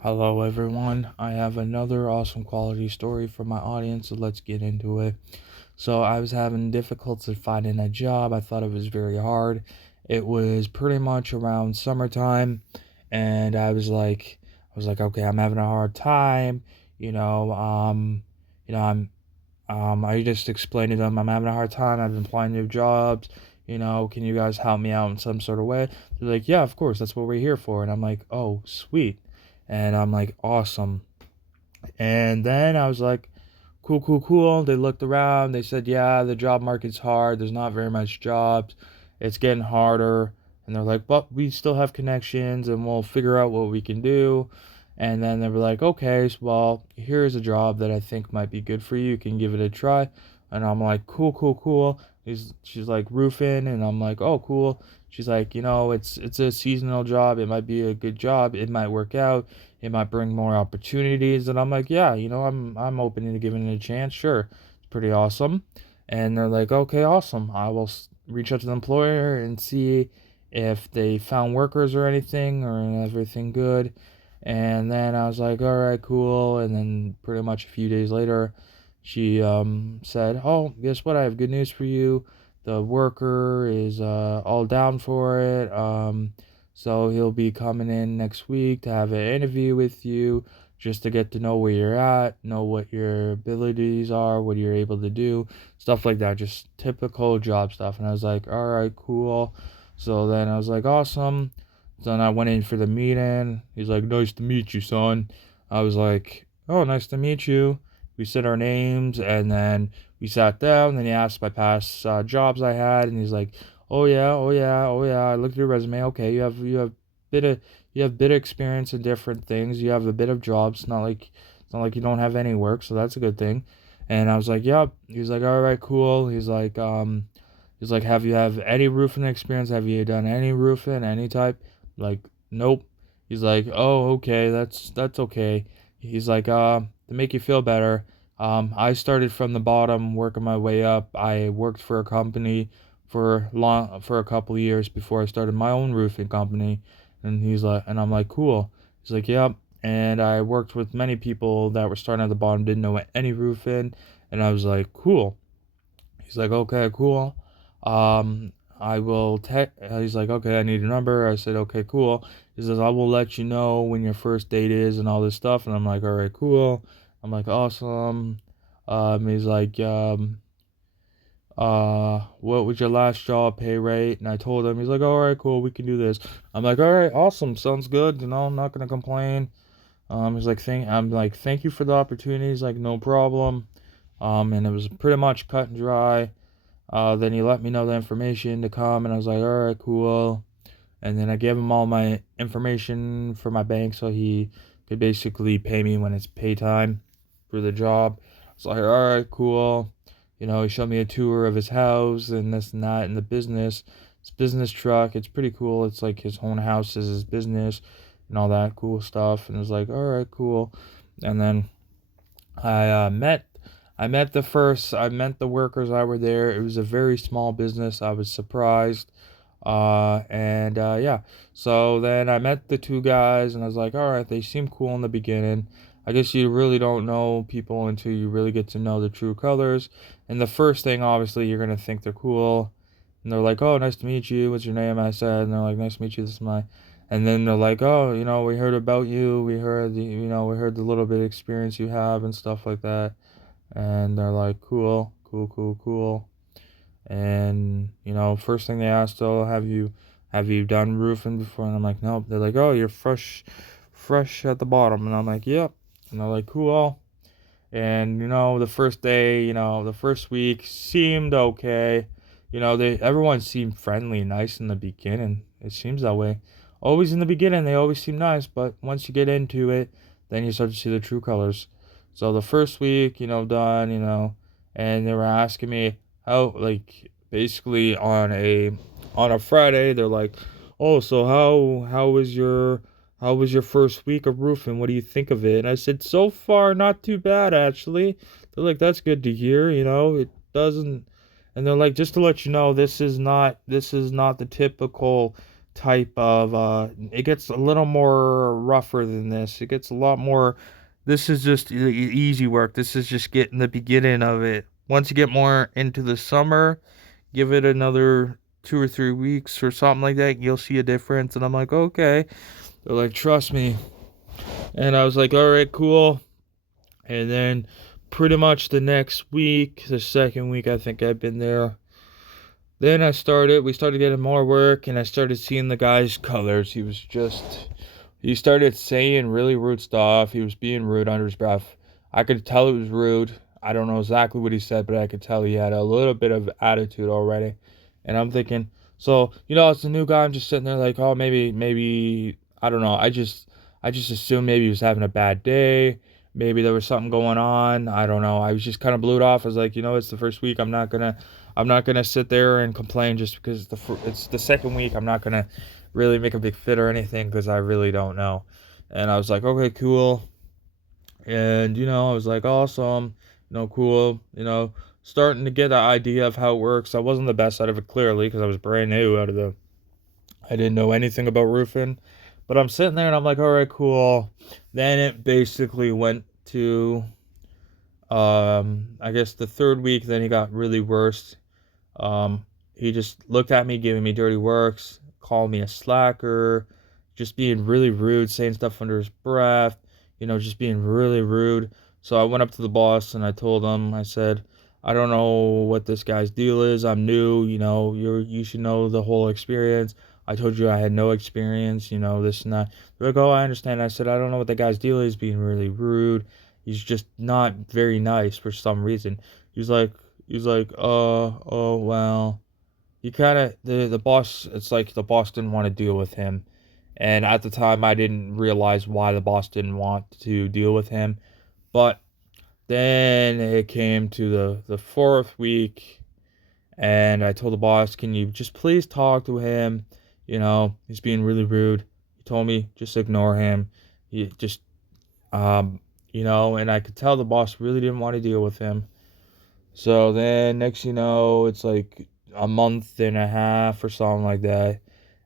Hello, everyone. I have another awesome quality story for my audience, so let's get into it. So, I was having difficulty finding a job. I thought it was very hard. It was pretty much around summertime, and I was like, okay, I'm having a hard time. You know, um, I just explained to them I'm having a hard time. I've been applying new jobs. Can you guys help me out in some sort of way? They're like, yeah, of course. That's what we're here for. And I'm like, oh, sweet. And I'm like, awesome. And then I was like, cool, cool, cool. They looked around. They said, yeah, the job market's hard. There's not very much jobs. It's getting harder. And they're like, but we still have connections and we'll figure out what we can do. And then they were like, okay, well, here's a job that I think might be good for you. You can give it a try. And I'm like, cool, cool, cool. She's like roofing, and I'm like, oh, cool. She's like, it's a seasonal job. It might be a good job. It might work out. It might bring more opportunities. And I'm like, yeah, I'm open to giving it a chance. Sure, it's pretty awesome. And they're like, okay, awesome. I will reach out to the employer and see if they found workers or anything or everything good. And then I was like, all right, cool. And then pretty much a few days later, she said, oh, guess what? I have good news for you. The worker is all down for it. So he'll be coming in next week to have an interview with you, just to get to know where you're at, know what your abilities are, what you're able to do, stuff like that, just typical job stuff. And I was like, all right, cool. So then I was like, awesome. Then I went in for the meeting. He's like, nice to meet you, son. I was like, oh, nice to meet you. We said our names, and then we sat down. Then he asked my past jobs I had, and he's like, oh yeah, oh yeah, oh yeah. I looked at your resume. Okay, bit of you have bit of experience in different things. You have a bit of jobs. It's not like you don't have any work, so that's a good thing. And I was like, yep. He's like, all right, cool. He's like, have you have any roofing experience? Have you done any roofing, any type? Like, nope. He's like, oh, okay, that's okay. He's like, to make you feel better, I started from the bottom, working my way up. I worked for a company for a couple of years before I started my own roofing company. And I'm like, cool. He's like, yep. And I worked with many people that were starting at the bottom, didn't know any roofing, and I was like, cool. He's like, okay, cool. I will he's like, okay, I need a number. I said, okay, cool. He says, I will let you know when your first date is and all this stuff. And I'm like, all right, cool. I'm like, awesome. He's like, what was your last job pay rate? And I told him. He's like, all right, cool, we can do this. I'm like, all right, awesome, sounds good. I'm not gonna complain. I'm like, thank you for the opportunity. He's like, no problem. And it was pretty much cut and dry. Then he let me know the information to come, and I was like, all right, cool. And then I gave him all my information for my bank so he could basically pay me when it's pay time for the job. So like, all right, cool. He showed me a tour of his house and this and that and the business. His business truck. It's pretty cool. It's like his own house is his business and all that cool stuff. And it was like, all right, cool. And then I I met the workers that were there. It was a very small business. I was surprised. And yeah. So then I met the two guys, and I was like, all right, they seem cool in the beginning. I guess you really don't know people until you really get to know the true colors. And the first thing, obviously, you're gonna think they're cool. And they're like, oh, nice to meet you. What's your name? I said, and they're like, nice to meet you. This is my. And then they're like, oh, we heard about you. We heard the little bit of experience you have and stuff like that. And they're like, cool, cool, cool, cool. And first thing they asked, oh, have you done roofing before? And I'm like, nope. They're like, oh, you're fresh at the bottom. And I'm like, yep. And they're like, cool. And the first day, the first week seemed okay. They everyone seemed friendly, nice in the beginning. It seems that way. Always in the beginning, they always seem nice, but once you get into it, then you start to see the true colors. So the first week, done, and they were asking me how, like, basically on a Friday, they're like, "Oh, so how was your first week of roofing? What do you think of it?" And I said, "So far, not too bad, actually." They're like, "That's good to hear, it doesn't." And they're like, "Just to let you know, this is not the type of it gets a little more rougher than this. It gets a lot more. This is just easy work. This is just getting the beginning of it. Once you get more into the summer, give it another 2 or 3 weeks or something like that, you'll see a difference. And I'm like, okay. They're like, trust me. And I was like, all right, cool. And then pretty much the next week, the second week I think I've been there, then we started getting more work, and I started seeing the guy's colors. He started saying really rude stuff. He was being rude under his breath. I could tell it was rude. I don't know exactly what he said, but I could tell he had a little bit of attitude already. And I'm thinking, so, it's a new guy. I'm just sitting there like, oh, maybe, I don't know. I just assumed maybe he was having a bad day. Maybe there was something going on. I don't know. I was just kind of blew it off. I was like, it's the first week. I'm not gonna sit there and complain just because it's the second week. I'm not gonna really make a big fit or anything because I really don't know. And I was like, okay, cool. And I was like, awesome. Cool. Starting to get an idea of how it works. I wasn't the best out of it clearly because I was brand new I didn't know anything about roofing. But I'm sitting there and I'm like, all right, cool. Then it basically went to I guess the third week. Then he got really worse. He just looked at me, giving me dirty works, called me a slacker, just being really rude, saying stuff under his breath, just being really rude. So I went up to the boss and I told him, I said, I don't know what this guy's deal is. I'm new, you should know the whole experience. I told you I had no experience, this and that. They're like, oh, I understand. I said, I don't know what the guy's deal is, being really rude. He's just not very nice for some reason. He's like, oh, well, you kind of, the boss, it's like the boss didn't want to deal with him. And at the time, I didn't realize why the boss didn't want to deal with him. But then it came to the fourth week, and I told the boss, can you just please talk to him? He's being really rude. He told me, just ignore him. He just, and I could tell the boss really didn't want to deal with him. So then next it's like a month and a half or something like that.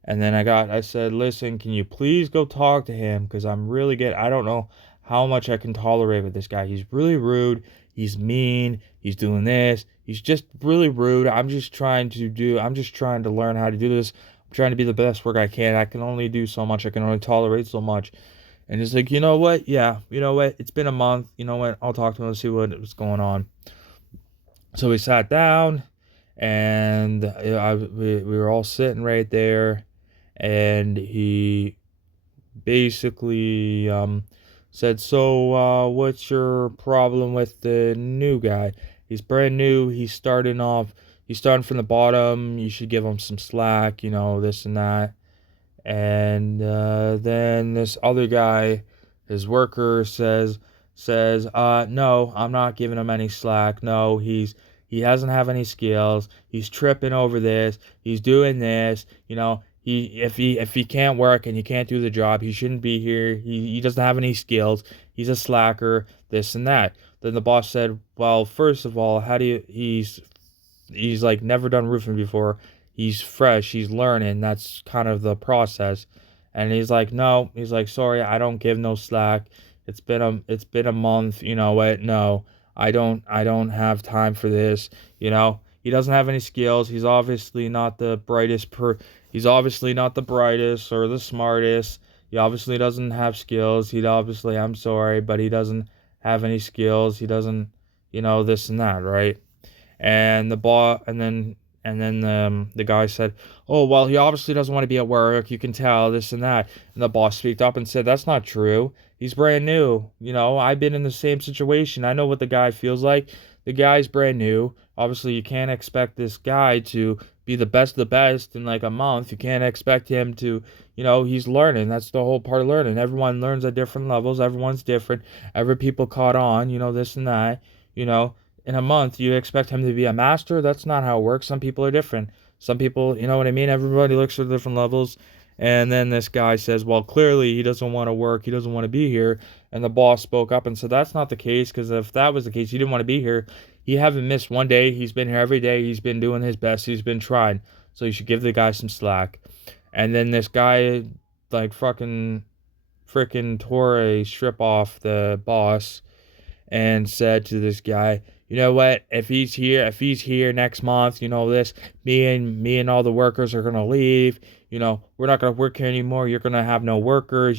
And then I said, listen, can you please go talk to him? Because I don't know how much I can tolerate with this guy. He's really rude. He's mean. He's doing this. He's just really rude. I'm just trying to learn how to do this. I'm trying to be the best work I can. I can only do so much. I can only tolerate so much. And he's like, you know what? Yeah, you know what? It's been a month. You know what? I'll talk to him and see what was going on. So we sat down, and we were all sitting right there, and he basically said, so what's your problem with the new guy? He's brand new. He's starting from the bottom. You should give him some slack, this and that. And then this other guy, his worker, says, no, I'm not giving him any slack. No, he doesn't have any skills. He's tripping over this. He's doing this. If he can't work and he can't do the job, he shouldn't be here. He doesn't have any skills. He's a slacker. This and that. Then the boss said, well, first of all, he's like never done roofing before. He's fresh. He's learning. That's kind of the process. And he's like, no. He's like, sorry, I don't give no slack. It's been a month. You know what? No, I don't have time for this. He doesn't have any skills. He's obviously not the brightest He's obviously not the brightest or the smartest. He obviously doesn't have skills. I'm sorry, but he doesn't have any skills. He doesn't, this and that, right? And the guy said, oh, well, he obviously doesn't want to be at work. You can tell, this and that. And the boss speaked up and said, that's not true. He's brand new. I've been in the same situation. I know what the guy feels like. The guy's brand new. Obviously, you can't expect this guy to be the best of the best in like a month. You can't expect him to, he's learning. That's the whole part of learning. Everyone learns at different levels. Everyone's different. Every people caught on, this and that, in a month, you expect him to be a master. That's not how it works. Some people are different. Some people, you know what I mean? Everybody looks for different levels. And then this guy says, well, clearly he doesn't want to work. He doesn't want to be here. And the boss spoke up and said, that's not the case. Because if that was the case, he didn't want to be here. He haven't missed one day. He's been here every day. He's been doing his best. He's been trying. So you should give the guy some slack. And then this guy, like, fucking freaking tore a strip off the boss and said to this guy, you know what, if he's here next month, this, me and all the workers are gonna leave. We're not gonna work here anymore. You're gonna have no workers.